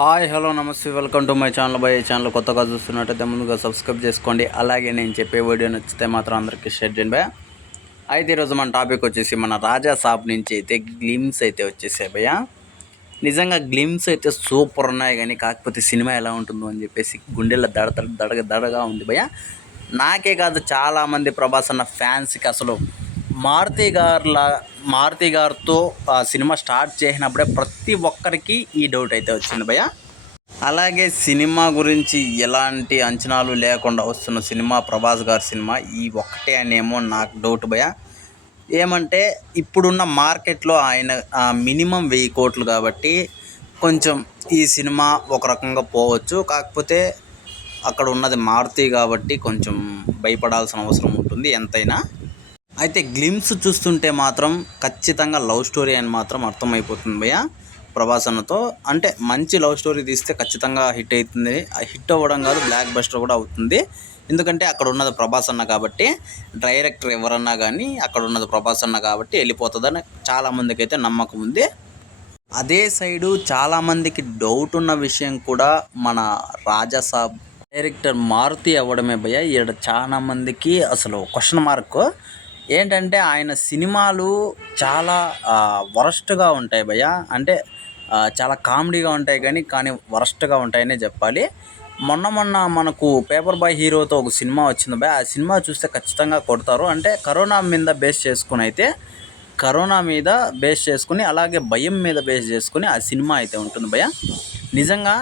Hi hello నమస్తే welcome to my channel. By channel కొత్తగా చూస్తున్నట్టయితే ముందుగా సబ్స్క్రైబ్ చేసుకోండి. అలాగే నేను చెప్పే వీడియో నచ్చితే మాత్రం అందరికీ షేర్ చేయండి భయ్య. అయితే ఈరోజు మన టాపిక్ వచ్చేసి మన రాజా సాబ్ నుంచి అయితే గ్లిమ్స్ అయితే వచ్చేసాయి భయ్య. నిజంగా గ్లిమ్స్ అయితే సూపర్ ఉన్నాయి, కానీ కాకపోతే సినిమా ఎలా ఉంటుందో అని చెప్పేసి గుండెల్లో దడగా ఉంది భయ్య. నాకే కాదు, చాలామంది ప్రభాస్ అన్న ఫ్యాన్స్కి అసలు మారుతి గారితో సినిమా స్టార్ట్ చేసినప్పుడే ప్రతి ఒక్కరికి ఈ డౌట్ అయితే వచ్చింది భయ్య. అలాగే సినిమా గురించి ఎలాంటి అంచనాలు లేకుండా వస్తున్న సినిమా ప్రభాస్ గారి సినిమా ఈ ఒక్కటే అనేమో నాకు డౌట్ భయ్య. ఏమంటే ఇప్పుడున్న మార్కెట్లో ఆయన మినిమం 1000 కోట్లు కాబట్టి కొంచెం ఈ సినిమా ఒక రకంగా పోవచ్చు. కాకపోతే అక్కడ ఉన్నది మారుతి కాబట్టి కొంచెం భయపడాల్సిన అవసరం ఉంటుంది ఎంతైనా. అయితే గ్లిమ్స్ చూస్తుంటే మాత్రం ఖచ్చితంగా లవ్ స్టోరీ అని మాత్రం అర్థమైపోతుంది భయ్య ప్రభాస్ అన్నతో. అంటే మంచి లవ్ స్టోరీ తీస్తే ఖచ్చితంగా హిట్ అవుతుంది. హిట్ అవ్వడం కాదు, బ్లాక్ బస్టర్ కూడా అవుతుంది. ఎందుకంటే అక్కడ ఉన్నది ప్రభాస్ అన్న కాబట్టి, డైరెక్టర్ ఎవరన్నా కానీ అక్కడ ఉన్నది ప్రభాస్ అన్న కాబట్టి వెళ్ళిపోతుందని చాలామందికి అయితే నమ్మకం ఉంది. అదే సైడు చాలామందికి డౌట్ ఉన్న విషయం కూడా మన రాజాసాబ్ డైరెక్టర్ మారుతి అవ్వడమే భయ్య. ఇక్కడ చాలామందికి అసలు క్వశ్చన్ మార్క్ ఏంటంటే ఆయన సినిమాలు చాలా వరస్ట్గా ఉంటాయి భయ్య. అంటే చాలా కామెడీగా ఉంటాయి కానీ వరస్ట్గా ఉంటాయనే చెప్పాలి. మొన్న మనకు పేపర్ బాయ్ హీరోతో ఒక సినిమా వచ్చింది భయ్య. ఆ సినిమా చూస్తే ఖచ్చితంగా కొడతారు. అంటే కరోనా మీద బేస్ చేసుకుని అలాగే భయం మీద బేస్ చేసుకుని ఆ సినిమా అయితే ఉంటుంది భయ్య. నిజంగా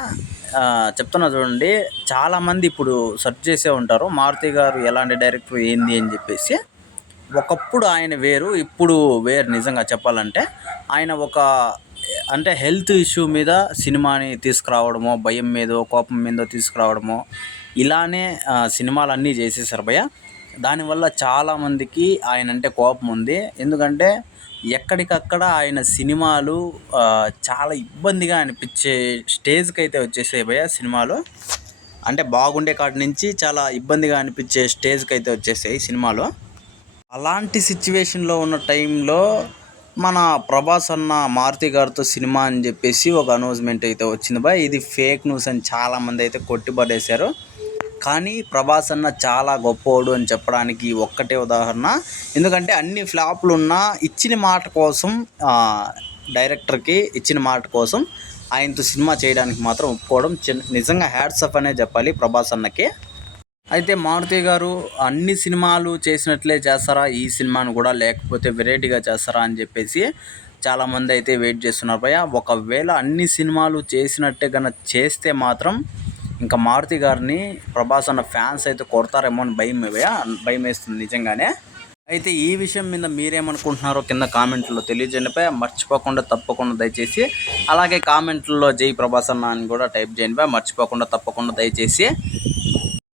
చెప్తున్నా చూడండి, చాలామంది ఇప్పుడు సెర్చ్ చేసే ఉంటారు మారుతి గారు ఎలాంటి డైరెక్టర్ ఏంది అని చెప్పేసి. ఒకప్పుడు ఆయన వేరు, ఇప్పుడు వేరు. నిజంగా చెప్పాలంటే ఆయన అంటే హెల్త్ ఇష్యూ మీద సినిమాని తీసుకురావడమో, భయం మీదో కోపం మీదో తీసుకురావడమో, ఇలానే సినిమాలన్నీ చేసేసారు భయ్య. దానివల్ల చాలామందికి ఆయన అంటే కోపం ఉంది. ఎందుకంటే ఎక్కడికక్కడ ఆయన సినిమాలు చాలా ఇబ్బందిగా అనిపించే స్టేజ్కి అయితే వచ్చేసాయి భయ్య సినిమాలు. అంటే బాగుండే కాటి నుంచి చాలా ఇబ్బందిగా అనిపించే స్టేజ్కి అయితే వచ్చేసాయి సినిమాలు. అలాంటి సిచ్యువేషన్లో ఉన్న టైంలో మన ప్రభాస్ అన్న మారుతి గారితో సినిమా అని చెప్పేసి ఒక అనౌన్స్మెంట్ అయితే వచ్చింది బాయ్. ఇది ఫేక్ న్యూస్ అని చాలామంది అయితే కొట్టిపడేశారు. కానీ ప్రభాస్ అన్న చాలా గొప్పోడు అని చెప్పడానికి ఒక్కటే ఉదాహరణ. ఎందుకంటే అన్ని ఫ్లాప్లు ఉన్నా ఇచ్చిన మాట కోసం, డైరెక్టర్కి ఇచ్చిన మాట కోసం ఆయనతో సినిమా చేయడానికి మాత్రం ఒప్పుకోవడం నిజంగా హ్యాట్స్ ఆఫ్ అనే చెప్పాలి ప్రభాస్ అన్నకి. అయితే మారుతి గారు అన్ని సినిమాలు చేసినట్లే చేస్తారా ఈ సినిమాను కూడా, లేకపోతే వెరైటీగా చేస్తారా అని చెప్పేసి చాలామంది అయితే వెయిట్ చేస్తున్నారు భయ్య. ఒకవేళ అన్ని సినిమాలు చేసినట్టే కన్నా చేస్తే మాత్రం ఇంకా మారుతి గారిని ప్రభాస్ అన్న ఫ్యాన్స్ అయితే కొడతారేమో అని భయం వేస్తుంది నిజంగానే. అయితే ఈ విషయం మీద మీరేమనుకుంటున్నారో కింద కామెంట్లో తెలియజేయండి భయ్య. మర్చిపోకుండా తప్పకుండా దయచేసి, అలాగే కామెంట్లో జై ప్రభాస్ అన్న అని కూడా టైప్ చేయండి భయ్య. మర్చిపోకుండా తప్పకుండా దయచేసి.